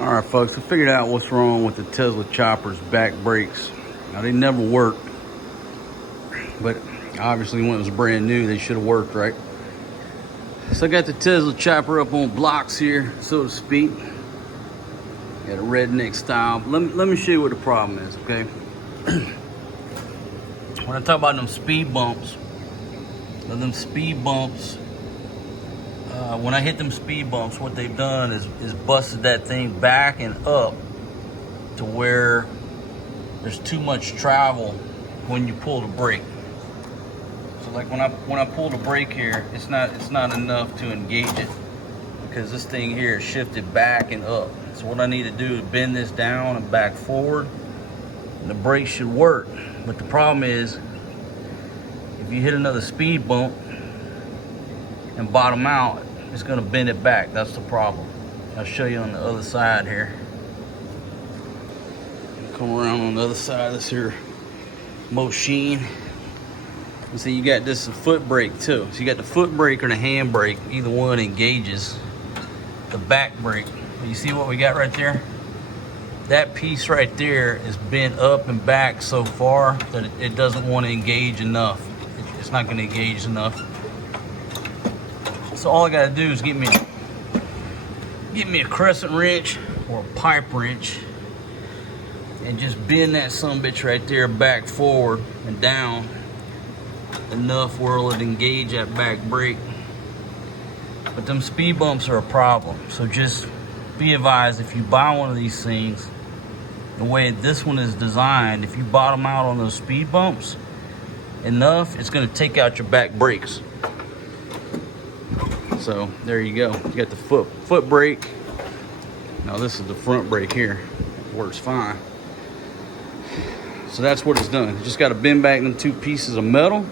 All right, folks, I figured out what's wrong with the Tesla Chopper's back brakes. Now, they never work, but obviously when it was brand new, they should have worked, right? So I got the Tesla Chopper up on blocks here, so to speak. Got a redneck style. Let me show you what the problem is, okay? When I talk about them speed bumps, when I hit them speed bumps, what they've done is busted that thing back and up to where there's too much travel when you pull the brake. So like when I pull the brake here, it's not enough to engage it because this thing here is shifted back and up. So what I need to do is bend this down and back forward, and the brake should work. But the problem is, if you hit another speed bump and bottom out, it's gonna bend it back. That's the problem. I'll show you on the other side here. Come around on the other side of this here machine. And see, you got this foot brake too. So you got the foot brake or the hand brake. Either one engages the back brake. You see what we got right there? That piece right there is bent up and back so far that it doesn't want to engage enough. It's not going to engage enough. So all I got to do is get me a crescent wrench or a pipe wrench and just bend that sumbitch right there back forward and down enough where it'll engage that back brake. But them speed bumps are a problem. So just be advised, if you buy one of these things, the way this one is designed, if you bottom out on those speed bumps enough, it's going to take out your back brakes. So there you go. You got the foot brake. Now this is the front brake here. It works fine. So that's what it's done. You just got to bend back them two pieces of metal.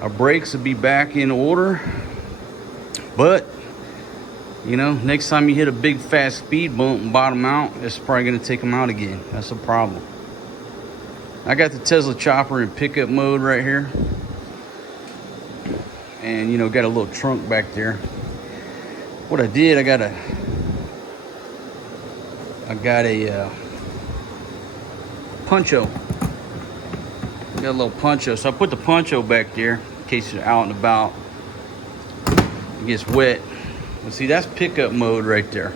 Our brakes will be back in order. But, you know, next time you hit a big fast speed bump and bottom out, it's probably going to take them out again. That's a problem. I got the Tesla Chopper in pickup mode right here. And, you know, got a little trunk back there. What I did, I got a poncho. Got a little poncho. So I put the poncho back there in case you're out and about. It gets wet. But see, that's pickup mode right there.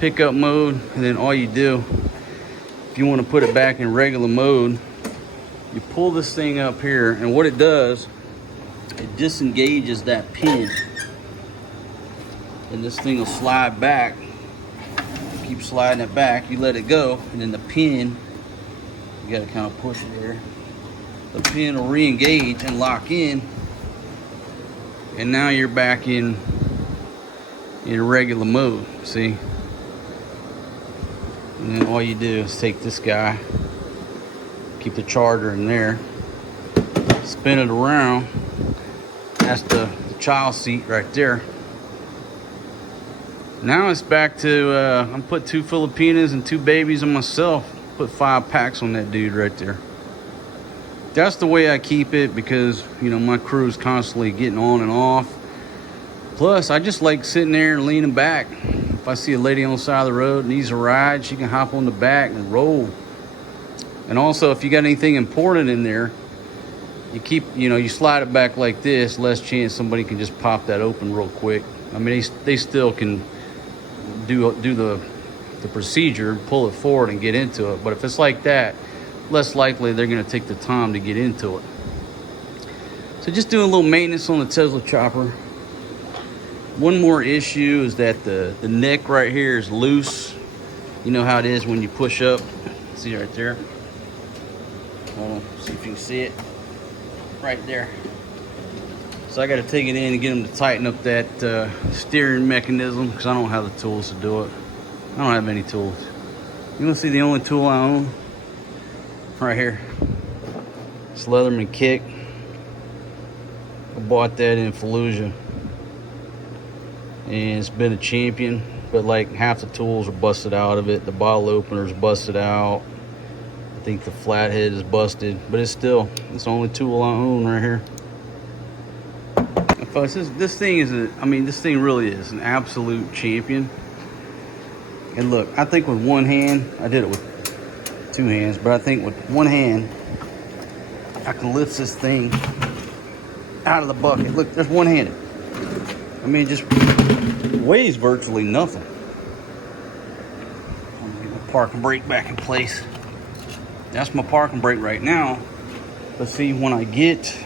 Pickup mode, and then all you do, if you want to put it back in regular mode, you pull this thing up here, and what it does, it disengages that pin, and this thing will slide back. Keep sliding it back, you let it go, and then the pin, you got to kind of push it here, the pin will re-engage and lock in, and now you're back in regular mode. See, and then all you do is take this guy, keep the charger in there, spin it around. That's the child seat right there. Now it's back to, I'm put 2 Filipinas and 2 babies and myself. Put 5 packs on that dude right there. That's the way I keep it because, you know, my crew is constantly getting on and off. Plus, I just like sitting there and leaning back. If I see a lady on the side of the road needs a ride, she can hop on the back and roll. And also, if you got anything important in there, you slide it back like this, less chance somebody can just pop that open real quick. I mean, they still can do the procedure, pull it forward and get into it. But if it's like that, less likely they're going to take the time to get into it. So just doing a little maintenance on the Tesla Chopper. One more issue is that the neck right here is loose. You know how it is when you push up. See right there? Hold on, see if you can see it. Right there. So I got to take it in and get them to tighten up that steering mechanism because I don't have the tools to do it. I don't have any tools. You want to see the only tool I own? Right here. It's Leatherman kick. I bought that in Fallujah. And it's been a champion, but like half the tools are busted out of it. The bottle opener's busted out. I think the flathead is busted, but it's the only tool I own right here. Folks, this thing really is an absolute champion. And look, I think with one hand, I did it with two hands, but I think with one hand, I can lift this thing out of the bucket. Look, there's one-handed. I mean, it just weighs virtually nothing. I'm gonna get my parking brake back in place. That's my parking brake right now. But see, when I get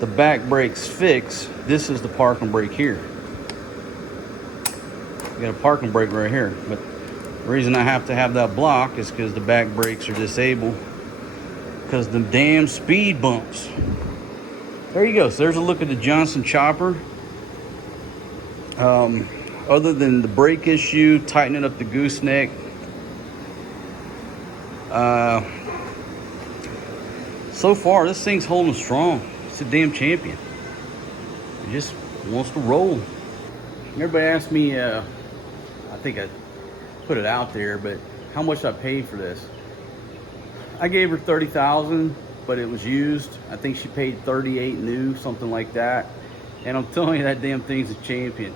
the back brakes fixed, this is the parking brake here. Got a parking brake right here, but the reason I have to have that block is because the back brakes are disabled because the damn speed bumps. There you go. So there's a look at the Johnson chopper. Other than the brake issue, tightening up the gooseneck, so far this thing's holding strong. It's a damn champion. It just wants to roll. Everybody asked me, I think I put it out there, but how much I paid for this. I gave her $30,000, but it was used. I think she paid $38 new, something like that. And I'm telling you, that damn thing's a champion.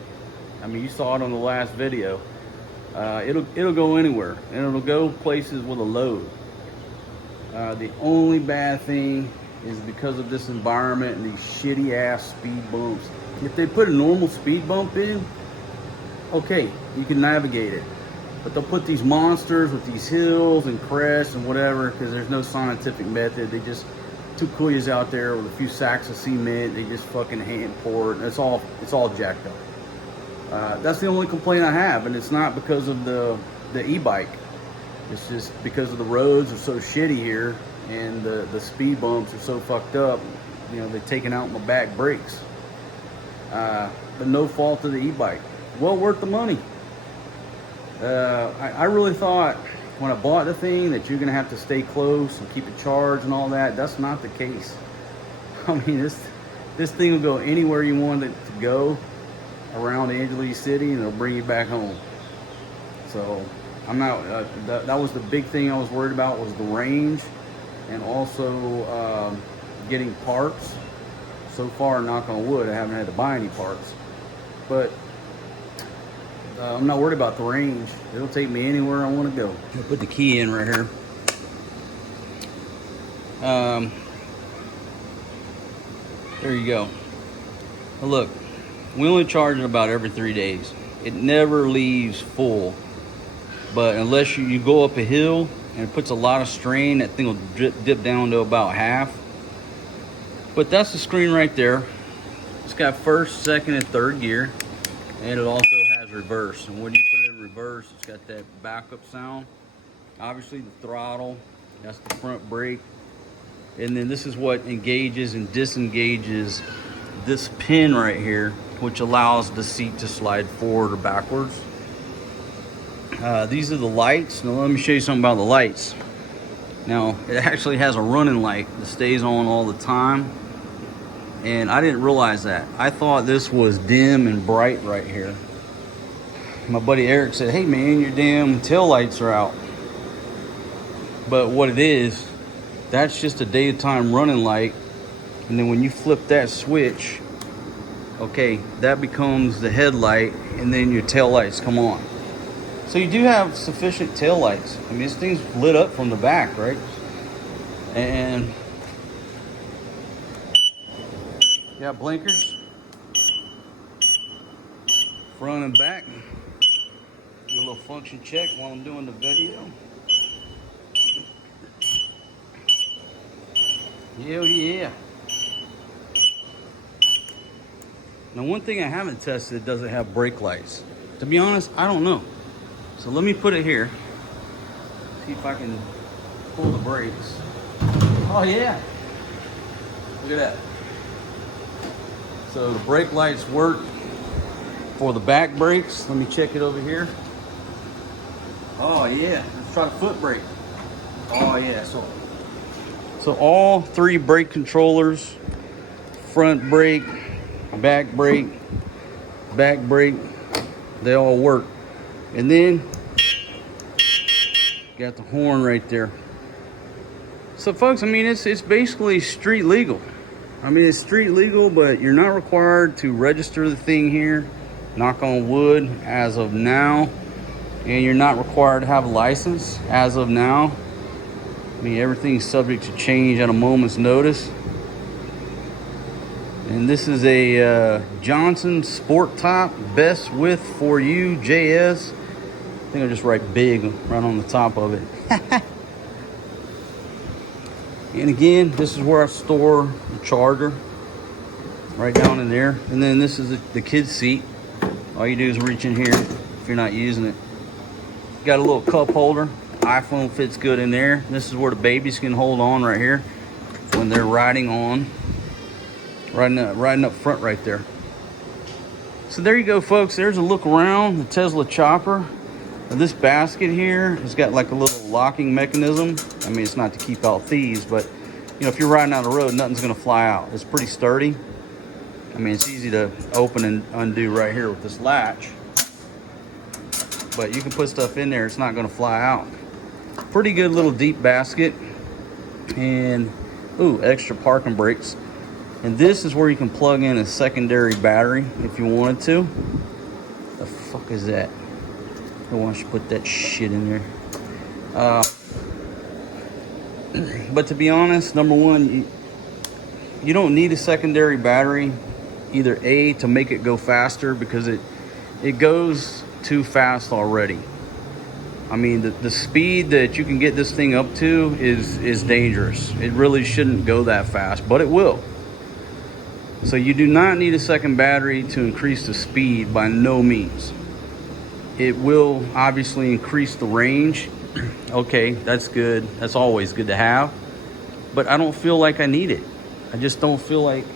I mean, you saw it on the last video. It'll go anywhere, and it'll go places with a load. The only bad thing is because of this environment and these shitty ass speed bumps. If they put a normal speed bump in, okay, you can navigate it. But they'll put these monsters with these hills and crests and whatever, because there's no scientific method. They just, two kuya's out there with a few sacks of cement, they just fucking hand pour it, and it's all jacked up. That's the only complaint I have, and it's not because of the e-bike. It's just because of the roads are so shitty here, and the speed bumps are so fucked up. You know, they're taking out my back brakes. But no fault to the e-bike. Well worth the money. I really thought when I bought the thing that you're gonna have to stay close and keep it charged and all that. That's not the case. I mean, this thing will go anywhere you want it to go around Angeles City, and it'll bring you back home. So I'm not. That was the big thing I was worried about, was the range, and also getting parts. So far, knock on wood, I haven't had to buy any parts, but I'm not worried about the range. It'll take me anywhere I want to go. I'll put the key in right here. There you go. Now look, we only charge it about every 3 days. It never leaves full, but unless you go up a hill and it puts a lot of strain, that thing will dip down to about half. But that's the screen right there. It's got first, second, and third gear, and it also has reverse. And when you put it in reverse, it's got that backup sound. Obviously the throttle, that's the front brake. And then this is what engages and disengages this pin right here, which allows the seat to slide forward or backwards. These are the lights. Now let me show you something about the lights. Now it actually has a running light that stays on all the time, and I didn't realize that. I thought this was dim and bright right here. My buddy Eric said, "Hey man, your damn tail lights are out." But what it is, that's just a daytime running light, and then when you flip that switch, okay, that becomes the headlight, and then your tail lights come on. So you do have sufficient tail lights. I mean, this thing's lit up from the back, right? And you got blinkers, front and back. Do a little function check while I'm doing the video. Hell yeah. Now, one thing I haven't tested, does it have brake lights? To be honest, I don't know. So let me put it here. See if I can pull the brakes. Oh yeah. Look at that. So the brake lights work for the back brakes. Let me check it over here. Oh yeah. Let's try the foot brake. Oh yeah. So all three brake controllers, front brake, back brake, they all work. And then got the horn right there. So folks, I mean, it's basically street legal. I mean, it's street legal, but you're not required to register the thing here. Knock on wood, as of now. and you're not required to have a license as of now. I mean, everything's subject to change at a moment's notice. And this is a Johnson Sport Top Best Width for You JS. I think I'll just write big right on the top of it. And again, this is where I store the charger, right down in there. And then this is the kid's seat. All you do is reach in here if you're not using it. Got a little cup holder. iPhone fits good in there. This is where the babies can hold on right here when they're riding up front right there. So there you go, folks. There's a look around the Tesla Chopper. Now, this basket here has got like a little locking mechanism. I mean, it's not to keep out thieves, but you know, if you're riding down the road, nothing's gonna fly out. It's pretty sturdy. I mean, it's easy to open and undo right here with this latch, but you can put stuff in there, it's not gonna fly out. Pretty good little deep basket. And ooh, extra parking brakes. And this is where you can plug in a secondary battery if you wanted to. The fuck is that? I want you to put that shit in there. But to be honest, number one, you don't need a secondary battery. Either A, to make it go faster, because it goes too fast already. I mean, the speed that you can get this thing up to is dangerous. It really shouldn't go that fast, but it will. So you do not need a second battery to increase the speed, by no means. It will obviously increase the range. Okay, that's good. That's always good to have. But I don't feel like I need it. I just don't feel like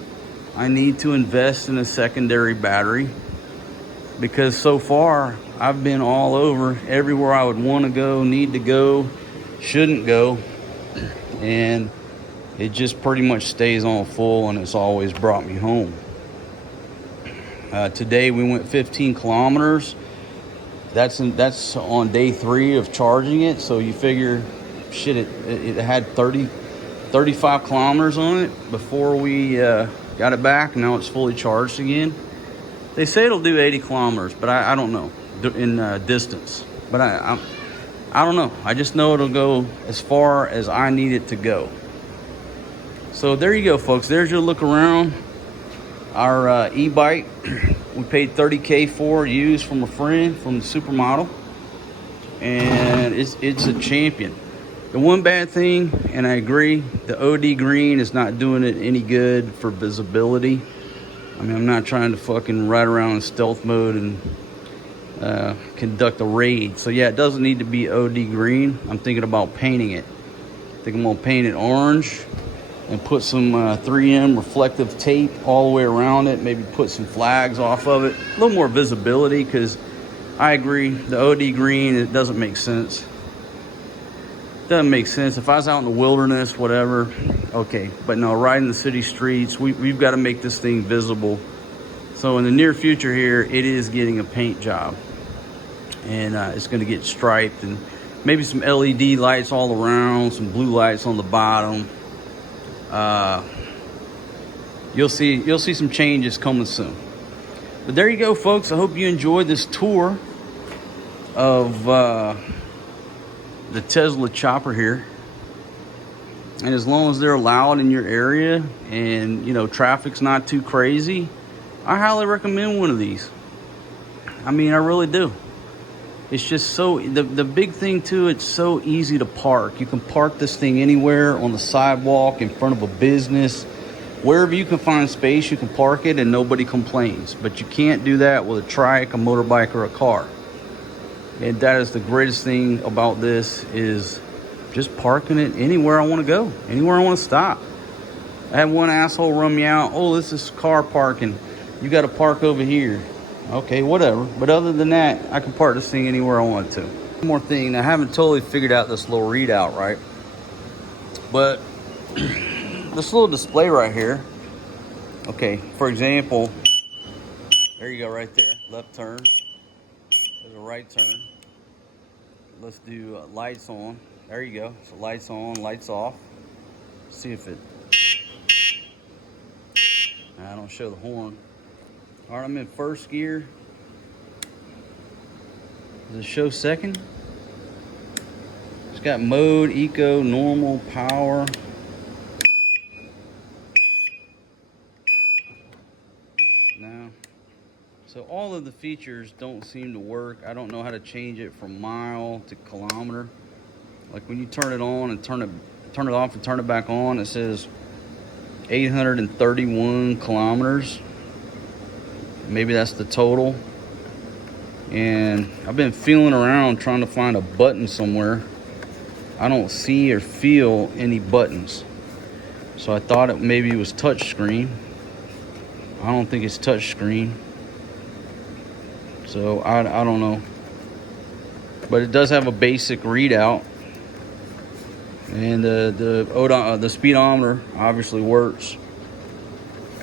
I need to invest in a secondary battery, because so far I've been all over, everywhere I would want to go, need to go, shouldn't go, and it just pretty much stays on full, and it's always brought me home. Today we went 15 kilometers. That's on day 3 of charging it. So you figure, shit, it had 35 kilometers on it before we got it back. Now it's fully charged again. They say it'll do 80 kilometers, but I don't know in distance. But I don't know. I just know it'll go as far as I need it to go. So there you go, folks. There's your look around. Our e-bike, we paid $30K for, used from a friend from the Supermodel, and it's a champion. The one bad thing, and I agree, the OD green is not doing it any good for visibility. I mean, I'm not trying to fucking ride around in stealth mode and conduct a raid. So yeah, it doesn't need to be OD green. I'm thinking about painting it. I think I'm gonna paint it orange and put some 3M reflective tape all the way around it. Maybe put some flags off of it. A little more visibility, because I agree, the OD green, it doesn't make sense. Doesn't make sense. If I was out in the wilderness, whatever, okay. But no, riding the city streets, we've got to make this thing visible. So in the near future here, it is getting a paint job. And it's going to get striped, and maybe some LED lights all around, some blue lights on the bottom. You'll see some changes coming soon. But there you go, folks. I hope you enjoyed this tour of the Tesla Chopper here. And as long as they're allowed in your area, and you know, traffic's not too crazy, I highly recommend one of these. I mean, I really do. It's just so, the big thing too, it's so easy to park. You can park this thing anywhere, on the sidewalk, in front of a business, wherever you can find space, you can park it and nobody complains. But you can't do that with a trike, a motorbike, or a car. And that is the greatest thing about this, is just parking it anywhere I want to go, anywhere I want to stop. I had one asshole run me out. Oh, this is car parking. You got to park over here. Okay, whatever. But other than that, I can park this thing anywhere I want to. One more thing. I haven't totally figured out this little readout, right? But this little display right here. Okay, for example, there you go right there. Left turn. There's a right turn. Let's do lights on. There you go. So lights on, lights off. See if it... I don't show the horn. All right, I'm in first gear. Does it show second? It's got mode, eco, normal, power. No. So all of the features don't seem to work. I don't know how to change it from mile to kilometer. Like when you turn it on and turn it off and turn it back on, it says 831 kilometers. Maybe that's the total. And I've been feeling around trying to find a button somewhere. I don't see or feel any buttons. So I thought maybe it was touch screen. I don't think it's touch screen. So I don't know. But it does have a basic readout. And the speedometer obviously works.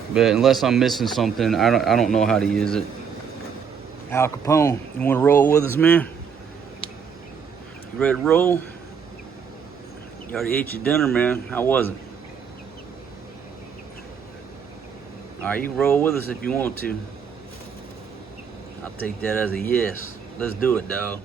But unless I'm missing something, I don't know how to use it. Al Capone, you want to roll with us, man? You ready to roll? You already ate your dinner, man. How was it? All right, you can roll with us if you want to. I'll take that as a yes. Let's do it, dog.